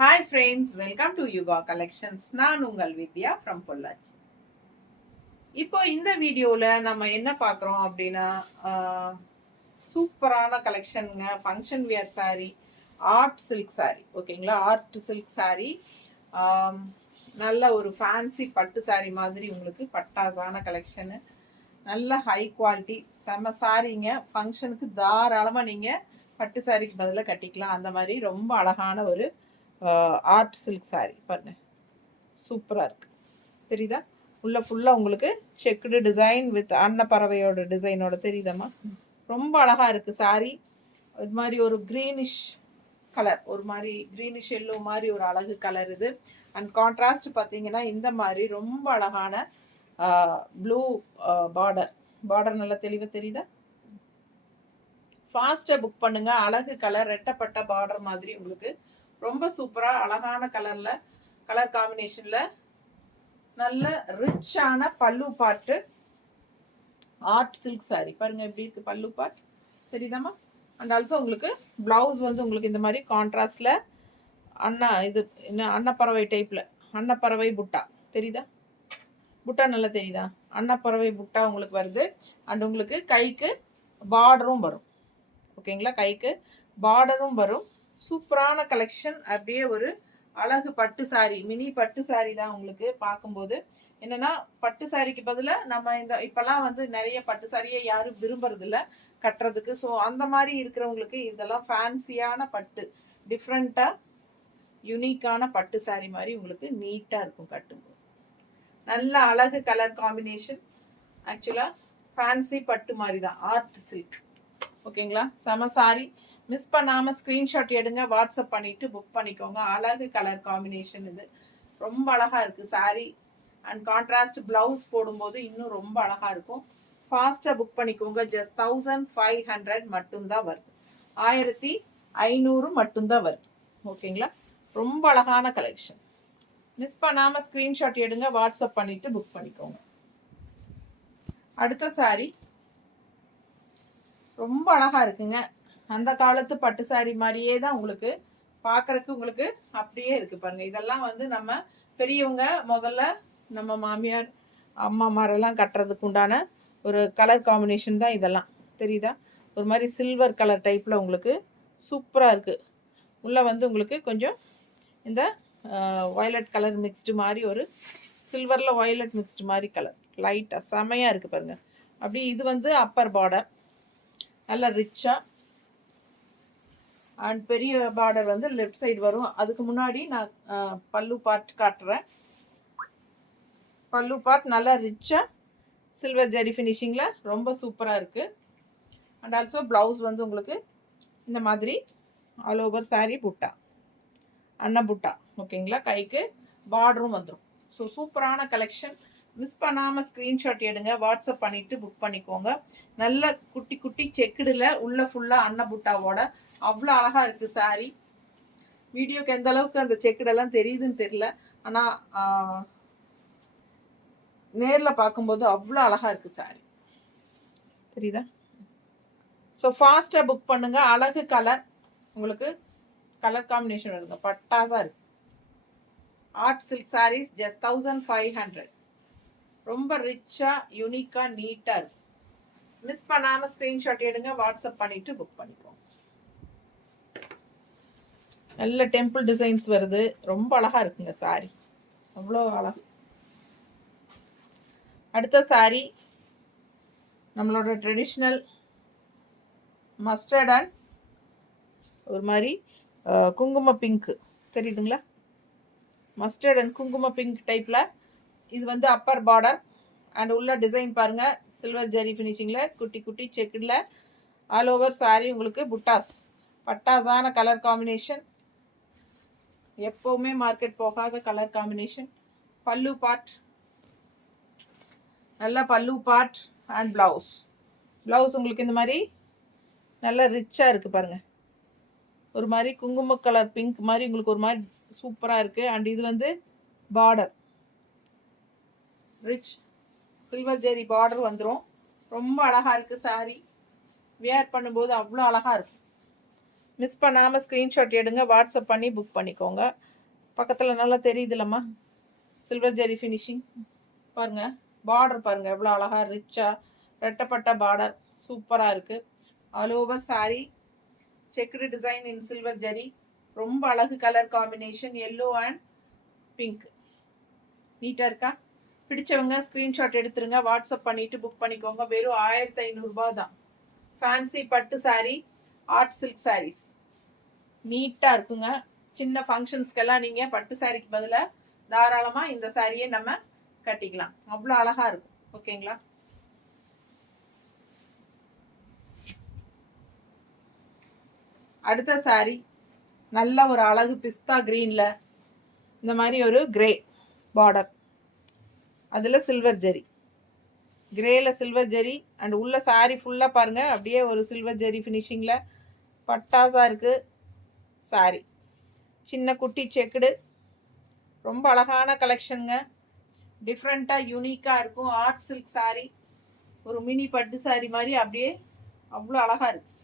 Hi friends, welcome to Yuga Collections. நான் உங்கள் வித்யா from Pollachi. இப்போ இந்த வீடியோல நம்ம என்ன பார்க்குறோம் அப்படின்னா சூப்பரான கலெக்ஷனுங்க. Function wear saree, art silk saree. ஓகேங்களா? Art silk saree. நல்ல ஒரு ஃபேன்சி பட்டு saree மாதிரி உங்களுக்கு பட்டாசான கலெக்ஷனு. நல்ல ஹை குவாலிட்டி செம சாரீங்க. ஃபங்க்ஷனுக்கு தாராளமாக நீங்கள் பட்டு சாரிக்கு பதிலாக கட்டிக்கலாம். அந்த மாதிரி ரொம்ப அழகான ஒரு ஆர்ட் சில்க் saree பாருங்க, சூப்பராக இருக்குது. தெரியுதா? உள்ள ஃபுல்லாக உங்களுக்கு செக்குடு டிசைன் வித் அன்னப்பறவையோட டிசைனோட தெரியுதாம்மா? ரொம்ப அழகாக இருக்குது saree. இது மாதிரி ஒரு க்ரீனிஷ் கலர், ஒரு மாதிரி க்ரீனிஷ் எல்லோ மாதிரி ஒரு அழகு கலர் இது. அண்ட் கான்ட்ராஸ்ட் பார்த்தீங்கன்னா இந்த மாதிரி ரொம்ப அழகான ப்ளூ பார்டர் நல்லா தெளிவாக தெரியுதா? ஃபாஸ்ட்டாக புக் பண்ணுங்க. அழகு கலர், ரெட்டப்பட்ட பார்டர் மாதிரி உங்களுக்கு ரொம்ப சூப்பராக அழகான கலர் காம்பினேஷனில் நல்ல ரிச்சான பல்லு பாட்டு ஆர்ட் சில்க் saree பாருங்க எப்படி இருக்கு பல்லு பாட், தெரியுதாம்மா? அண்ட் ஆல்சோ உங்களுக்கு பிளவுஸ் வந்து உங்களுக்கு இந்த மாதிரி கான்ட்ராஸ்டில் அன்னப்பறவை டைப்பில் அன்னப்பறவை புட்டா தெரியுதா? புட்டா நல்லா தெரியுதா? அன்னப்பறவை புட்டா உங்களுக்கு வருது. அண்ட் உங்களுக்கு கைக்கு பார்டரும் வரும். ஓகேங்களா? கைக்கு பார்டரும் வரும். சூப்பரான கலெக்ஷன். அப்படியே ஒரு அழகு பட்டு சாரி, மினி பட்டு சாரி தான் உங்களுக்கு பார்க்கும்போது. என்னன்னா பட்டு சாரிக்கு பதிலாக நம்ம இப்போல்லாம் வந்து நிறைய பட்டு சாரியை யாரும் விரும்புறதில்ல கட்டுறதுக்கு. ஸோ அந்த மாதிரி இருக்கிறவங்களுக்கு இதெல்லாம் ஃபேன்சியான பட்டு, டிஃப்ரெண்ட்டாக யுனிக்கான பட்டு சாரி மாதிரி உங்களுக்கு நீட்டாக இருக்கும் கட்டும்போது. நல்ல அழகு கலர் காம்பினேஷன். ஆக்சுவலாக ஃபேன்சி பட்டு மாதிரி தான், ஆர்ட் சில்க். ஓகேங்களா? செம சாரி. மிஸ் பண்ணாமல் ஸ்க்ரீன்ஷாட் எடுங்க, வாட்ஸ்அப் பண்ணிவிட்டு புக் பண்ணிக்கோங்க. அழகு கலர் காம்பினேஷன் இது. ரொம்ப அழகாக இருக்குது சாரி. அண்ட் கான்ட்ராஸ்ட் ப்ளவுஸ் போடும்போது இன்னும் ரொம்ப அழகாக இருக்கும். ஃபாஸ்ட்டாக புக் பண்ணிக்கோங்க. ஜஸ்ட் 1500 மட்டும்தான் வருது. 1500 மட்டும்தான் வருது. ஓகேங்களா? ரொம்ப அழகான கலெக்ஷன். மிஸ் பண்ணாமல் ஸ்க்ரீன்ஷாட் எடுங்க, வாட்ஸ்அப் பண்ணிவிட்டு புக் பண்ணிக்கோங்க. அடுத்த சாரி ரொம்ப அழகாக இருக்குங்க. அந்த காலத்து பட்டு சாரி மாதிரியே தான் உங்களுக்கு பார்க்குறக்கு உங்களுக்கு அப்படியே இருக்குது பாருங்கள். இதெல்லாம் வந்து நம்ம பெரியவங்க முதல்ல நம்ம மாமியார் அம்மாமாரெல்லாம் கட்டுறதுக்கு உண்டான ஒரு கலர் காம்பினேஷன் தான் இதெல்லாம். தெரியுதா? ஒரு மாதிரி சில்வர் கலர் டைப்பில் உங்களுக்கு சூப்பராக இருக்குது. உள்ளே வந்து உங்களுக்கு கொஞ்சம் இந்த வயலட் கலர் மிக்ஸ்டு மாதிரி, ஒரு சில்வரில் வயலட் மிக்ஸ்டு மாதிரி கலர் லைட்டாக செமையாக இருக்குது பாருங்கள். அப்படி இது வந்து அப்பர் பார்டர் நல்லா ரிச்சாக, அண்ட் பெரிய பார்டர் வந்து லெஃப்ட் சைடு வரும். அதுக்கு முன்னாடி நான் பல்லு பார்ட் காட்டுறேன். பல்லு பார்ட் நல்லா ரிச்சாக சில்வர் ஜரி ஃபினிஷிங்கில் ரொம்ப சூப்பராக இருக்குது. அண்ட் ஆல்சோ ப்ளவுஸ் வந்து உங்களுக்கு இந்த மாதிரி ஆல் ஓவர் சாரீ புட்டா, அன்ன புட்டா. ஓகேங்களா? கைக்கு பார்டரும் வந்துடும். ஸோ சூப்பரான கலெக்ஷன். மிஸ் பண்ணாமல் ஸ்க்ரீன்ஷாட் எடுங்க, வாட்ஸ்அப் பண்ணிவிட்டு புக் பண்ணிக்கோங்க. நல்ல குட்டி குட்டி செக்குடில் உள்ள ஃபுல்லாக அன்னபுட்டாவோட அவ்வளோ அழகாக இருக்குது சாரீ. வீடியோக்கு எந்த அளவுக்கு அந்த செக்குடெல்லாம் தெரியுதுன்னு தெரியல, ஆனால் நேரில் பார்க்கும்போது அவ்வளோ அழகாக இருக்குது சாரீ. தெரியுதா? ஸோ ஃபாஸ்ட்டாக புக் பண்ணுங்கள். அழகு கலர், உங்களுக்கு கலர் காம்பினேஷன் வருங்க, பட்டாசாக இருக்குது. Art silk sarees just 1500. ரொம்ப ரிச்சாக யூனிக்காக நீட்டாக இருக்குது. மிஸ் பண்ணாமல் ஸ்க்ரீன்ஷாட் எடுங்க, வாட்ஸ்அப் பண்ணிவிட்டு புக் பண்ணிக்கோங்க. நல்ல டெம்பிள் டிசைன்ஸ் வருது. ரொம்ப அழகாக இருக்குங்க சாரி, அவ்வளோ அழகு. அடுத்த சாரி நம்மளோட ட்ரெடிஷ்னல் மஸ்டர்ட் அண்ட் ஒரு மாதிரி குங்கும பிங்க்கு, தெரியுதுங்களா? மஸ்டர்ட் அண்ட் குங்கும பிங்க் டைப்பில் இது வந்து அப்பர் பார்டர். அண்ட் உள்ள டிசைன் பாருங்கள், சில்வர் ஜரி ஃபினிஷிங்கில் குட்டி குட்டி செக்குடில் ஆல் ஓவர் சாரீ உங்களுக்கு புட்டாஸ், பட்டாஸான கலர் காம்பினேஷன். எப்போவுமே மார்க்கெட் போகாத கலர் காம்பினேஷன். பல்லு பார்ட் நல்ல பல்லு பார்ட் அண்ட் ப்ளவுஸ் உங்களுக்கு இந்த மாதிரி நல்லா ரிச்சாக இருக்குது பாருங்கள். ஒரு மாதிரி குங்கும கலர் பிங்க் மாதிரி உங்களுக்கு ஒரு மாதிரி சூப்பராக இருக்குது. அண்ட் இது வந்து பார்டர் ரிச் சில்வர் ஜெரி பார்டர் வந்துடும். ரொம்ப அழகாக இருக்குது சாரீ. வியர் பண்ணும்போது அவ்வளோ அழகாக இருக்கும். மிஸ் பண்ணாமல் ஸ்க்ரீன்ஷாட் எடுங்க, வாட்ஸ்அப் பண்ணி புக் பண்ணிக்கோங்க. பக்கத்தில் நல்லா தெரியுதுல்லம்மா சில்வர் ஜெரி ஃபினிஷிங் பாருங்கள். பார்டர் பாருங்கள் எவ்வளோ அழகாக ரிச்சாக ரெட்டப்பட்ட பார்டர் சூப்பராக இருக்குது. All over sari checked design in silver zari. ரொம்ப அழகு colour combination yellow and pink. நீட்டாக இருக்கா? பிடிச்சவங்க ஸ்க்ரீன்ஷாட் எடுத்துருங்க, வாட்ஸ்அப் பண்ணிவிட்டு புக் பண்ணிக்கோங்க. வெறும் 1500 தான். ஃபேன்சி பட்டு சாரீ, ஆர்ட் சில்க் சாரீஸ் நீட்டாக இருக்குங்க. சின்ன ஃபங்க்ஷன்ஸ்க்கெல்லாம் நீங்கள் பட்டு சாரிக்கு பதிலாக தாராளமாக இந்த சாரியை நம்ம கட்டிக்கலாம். அவ்வளோ அழகாக இருக்கும். ஓகேங்களா? அடுத்த சாரி நல்ல ஒரு அழகு பிஸ்தா கிரீனில் இந்த மாதிரி ஒரு கிரே பார்டர், அதில் சில்வர் ஜெரி, கிரேல சில்வர் ஜெரி அண்ட் உள்ள சாரி ஃபுல்லாக பாருங்கள் அப்படியே ஒரு சில்வர் ஜெரி ஃபினிஷிங்கில் பட்டாசாக இருக்குது சாரி. சின்ன குட்டி செக்குடு, ரொம்ப அழகான கலெக்ஷனுங்க. டிஃப்ரெண்ட்டாக யூனிக்காக இருக்கும். ஆர்ட் சில்க் சாரி, ஒரு மினி பட்டு சாரி மாதிரி அப்படியே அவ்வளோ அழகாக இருக்குது.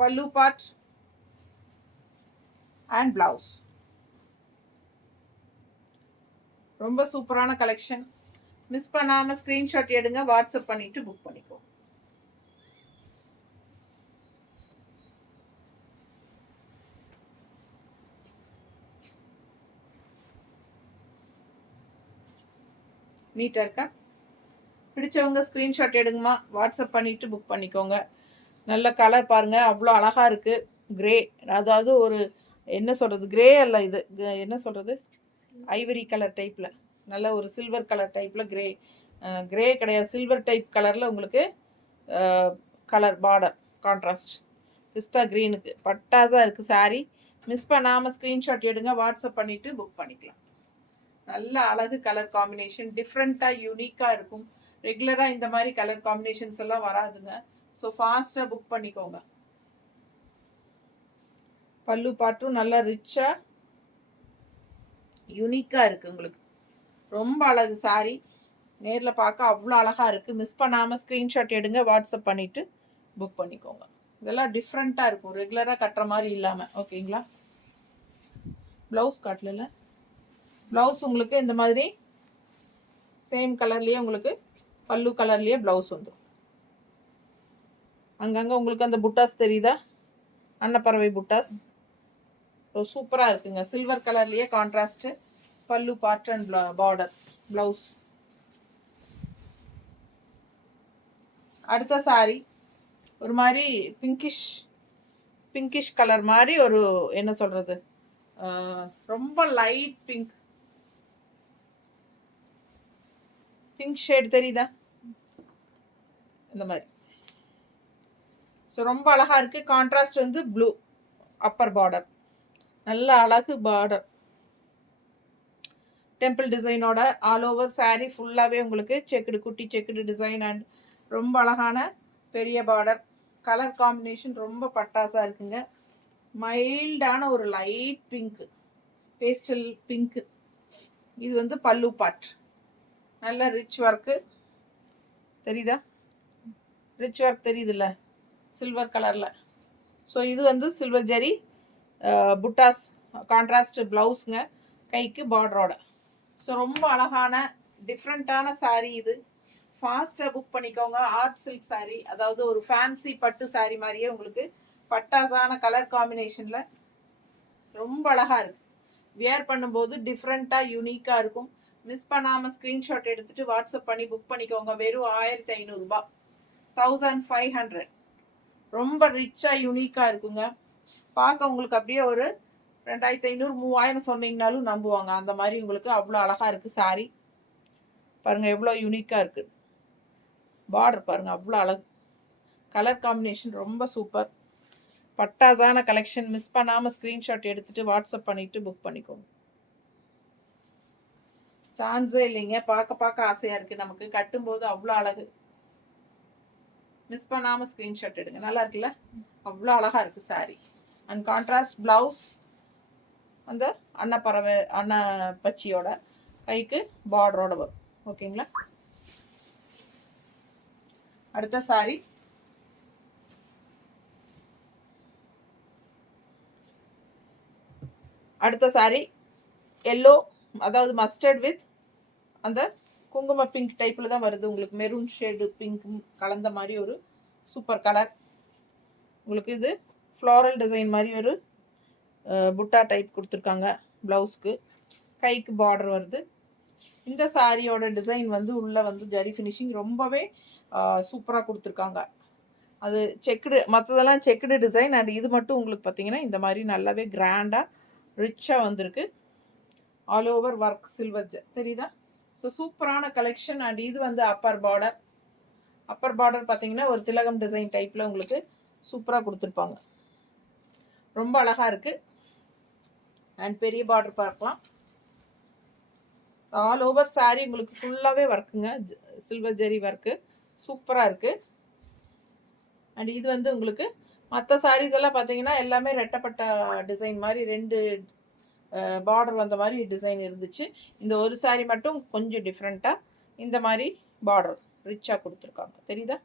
பல்லு பார்ட் அண்ட் பிளவுஸ் ரொம்ப சூப்பரான கலெக்ஷன். மிஸ் பண்ணாமல் ஸ்க்ரீன்ஷாட் எடுங்க, வாட்ஸ்அப் பண்ணிவிட்டு புக் பண்ணிக்கோ. நீட்டாக இருக்கா? பிடிச்சவங்க ஸ்க்ரீன்ஷாட் எடுங்கம்மா, வாட்ஸ்அப் பண்ணிவிட்டு புக் பண்ணிக்கோங்க. நல்ல கலர் பாருங்கள் அவ்வளோ அழகாக இருக்குது. கிரே, அதாவது ஒரு என்ன சொல்கிறது, கிரே அல்ல இது என்ன சொல்கிறது, ஐவரி கலர் டைப்பில் நல்ல ஒரு சில்வர் கலர் டைப்பில் கிரே, கிரே கிடையாது சில்வர் டைப் கலரில் உங்களுக்கு கலர் பார்டர் கான்ட்ராஸ்ட் பிஸ்தா க்ரீனுக்கு பட்டாசாக இருக்குது சாரீ. மிஸ் பண்ணாமல் ஸ்க்ரீன்ஷாட் எடுங்க, வாட்ஸ்அப் பண்ணிவிட்டு புக் பண்ணிக்கலாம். நல்ல அழகு கலர் காம்பினேஷன், டிஃப்ரெண்ட்டாக யூனிக்காக இருக்கும். ரெகுலராக இந்த மாதிரி கலர் காம்பினேஷன்ஸ் எல்லாம் வராதுங்க. ஸோ ஃபாஸ்ட்டாக புக் பண்ணிக்கோங்க. பல்லு பார்ட்டும் நல்லா ரிச்சாக யூனிக்காக இருக்குது உங்களுக்கு. ரொம்ப அழகு சாரி, நேரில் பார்க்க அவ்வளோ அழகாக இருக்குது. மிஸ் பண்ணாமல் ஸ்க்ரீன்ஷாட் எடுங்க, வாட்ஸ்அப் பண்ணிவிட்டு புக் பண்ணிக்கோங்க. இதெல்லாம் டிஃப்ரெண்ட்டாக இருக்கும், ரெகுலராக கட்டுற மாதிரி இல்லாமல். ஓகேங்களா? ப்ளவுஸ் காட்டல, ப்ளவுஸ் உங்களுக்கு இந்த மாதிரி சேம் கலர்லேயே உங்களுக்கு பல்லு கலர்லேயே ப்ளவுஸ் வந்துடும். அங்கங்கே உங்களுக்கு அந்த புட்டாஸ் தெரியுதா, அன்னப்பறவை புட்டாஸ் சூப்பராக இருக்குங்க. சில்வர் கலர்லேயே கான்ட்ராஸ்ட்டு பல்லு பார்ட் அண்ட் பார்டர் ப்ளவுஸ். அடுத்த சாரி ஒரு மாதிரி பிங்கிஷ் கலர் மாதிரி ஒரு என்ன சொல்கிறது, ரொம்ப லைட் பிங்க் ஷேட் தெரியுதா இந்த மாதிரி. ஸோ ரொம்ப அழகாக இருக்குது. கான்ட்ராஸ்ட் வந்து ப்ளூ அப்பர் பார்டர், நல்ல அழகு பார்டர் டெம்பிள் டிசைனோட. ஆல் ஓவர் சாரீ ஃபுல்லாகவே உங்களுக்கு செக்குடு குட்டி செக்குடு டிசைன் அண்ட் ரொம்ப அழகான பெரிய பார்டர். கலர் காம்பினேஷன் ரொம்ப பட்டாசாக இருக்குங்க. மைல்டான ஒரு லைட் பிங்க்கு, பேஸ்டல் பிங்க்கு. இது வந்து பல்லு பார்ட், நல்ல ரிச் ஒர்க்கு தெரியுதா, ரிச் ஒர்க் தெரியுதுல்ல சில்வர் கலரில். ஸோ இது வந்து சில்வர் ஜெரி புட்டாஸ் கான்ட்ராஸ்ட் ப்ளவுஸுங்க, கைக்கு பார்டரோட. ஸோ ரொம்ப அழகான டிஃப்ரெண்ட்டான சாரீ இது. ஃபாஸ்ட்டாக புக் பண்ணிக்கோங்க. ஆர்ட் சில்க் சாரீ, அதாவது ஒரு ஃபேன்சி பட்டு சாரீ மாதிரியே உங்களுக்கு பட்டாசான கலர் காம்பினேஷனில் ரொம்ப அழகாக இருக்குது. வியர் பண்ணும்போது டிஃப்ரெண்ட்டாக யூனிக்காக இருக்கும். மிஸ் பண்ணாமல் ஸ்க்ரீன்ஷாட் எடுத்துகிட்டு வாட்ஸ்அப் பண்ணி புக் பண்ணிக்கோங்க. வெறும் 1500, 1500. ரொம்ப ரிச்சாக யூனிக்காக இருக்குங்க. பார்க்க உங்களுக்கு அப்படியே ஒரு 2500 3000 சொன்னீங்கனாலும் நம்புவாங்க. அந்த மாதிரி உங்களுக்கு அவ்வளோ அழகாக இருக்குது சாரீ. பாருங்கள் எவ்வளோ யூனிக்காக இருக்குது. பார்டர் பாருங்கள் அவ்வளோ அழகு. கலர் காம்பினேஷன் ரொம்ப சூப்பர், பட்டாசான கலெக்ஷன். மிஸ் பண்ணாமல் ஸ்க்ரீன்ஷாட் எடுத்துகிட்டு வாட்ஸ்அப் பண்ணிவிட்டு புக் பண்ணிக்கோங்க. சான்ஸே இல்லைங்க, பார்க்க ஆசையாக இருக்குது நமக்கு, கட்டும்போது அவ்வளோ அழகு. மிஸ் பண்ணாமல் ஸ்க்ரீன்ஷாட் எடுங்க. நல்லா இருக்குல்ல, அவ்வளோ அழகாக இருக்குது சாரீ. அண்ட் கான்ட்ராஸ்ட் ப்ளவுஸ் அந்த அன்ன பச்சியோட கைக்கு பார்டரோட வரும். ஓகேங்களா? அடுத்த சாரீ அடுத்த saree எல்லோ, அதாவது மஸ்டர்ட் வித் அந்த குங்கும பிங்க் டைப்பில் தான் வருது. உங்களுக்கு மெரூன் ஷேடு பிங்க் கலந்த மாதிரி ஒரு சூப்பர் கலர். உங்களுக்கு இது ஃப்ளாரல் டிசைன் மாதிரி ஒரு புட்டா டைப் கொடுத்துருக்காங்க. ப்ளவுஸ்க்கு கைக்கு பார்டர் வருது. இந்த சாரியோட டிசைன் வந்து உள்ளே வந்து ஜரி ஃபினிஷிங் ரொம்பவே சூப்பராக கொடுத்துருக்காங்க. அது செக்குடு, மற்றதெல்லாம் செக்குடு டிசைன். அண்ட் இது மட்டும் உங்களுக்கு பார்த்தீங்கன்னா இந்த மாதிரி நல்லாவே கிராண்டாக ரிச்சாக வந்திருக்கு. ஆல் ஓவர் ஒர்க் சில்வர் தெரியுதா? ஸோ சூப்பரான கலெக்ஷன். அண்ட் இது வந்து அப்பர் பார்டர் பார்த்தீங்கன்னா ஒரு திலகம் டிசைன் டைப்பில் உங்களுக்கு சூப்பராக கொடுத்துருப்பாங்க. ரொம்ப அழகாக இருக்குது. அண்ட் பெரிய பார்டர் பார்க்கலாம். ஆல் ஓவர் சாரீ உங்களுக்கு ஃபுல்லாகவே ஒர்க்குங்க, சில்வர் ஜெரி ஒர்க்கு சூப்பராக இருக்குது. அண்ட் இது வந்து உங்களுக்கு மற்ற சாரீஸ் எல்லாம் பார்த்தீங்கன்னா எல்லாமே ரெட்டப்பட்ட டிசைன் மாதிரி 2 பார்டர் வந்த மாதிரி டிசைன் இருந்துச்சு. இந்த ஒரு சாரீ மட்டும் கொஞ்சம் டிஃப்ரெண்ட்டாக இந்த மாதிரி பார்டர் ரிச்சாக கொடுத்துருக்காங்க. தெரியுதா?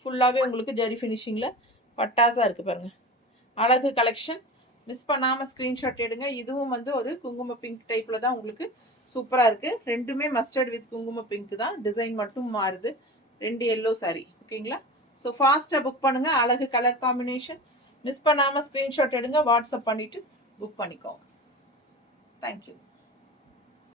ஃபுல்லாகவே உங்களுக்கு ஜரி ஃபினிஷிங்கில் பட்டாஸாக இருக்குது பாருங்கள். அழகு கலெக்ஷன். மிஸ் பண்ணாமல் ஸ்க்ரீன்ஷாட் எடுங்க. இதுவும் வந்து ஒரு குங்கும பிங்க் டைப்பில் தான் உங்களுக்கு சூப்பராக இருக்குது. ரெண்டுமே மஸ்டர்ட் வித் குங்கும பிங்க் தான். டிசைன் மட்டும் மாறுது. 2 எல்லோ சாரீ. ஓகேங்களா? ஸோ ஃபாஸ்ட்டாக புக் பண்ணுங்கள். அழகு கலர் காம்பினேஷன். மிஸ் பண்ணாமல் ஸ்க்ரீன்ஷாட் எடுங்க. வாட்ஸ்அப் பண்ணிவிட்டு புக் பண்ணிக்கோங்க. தேங்க்யூ.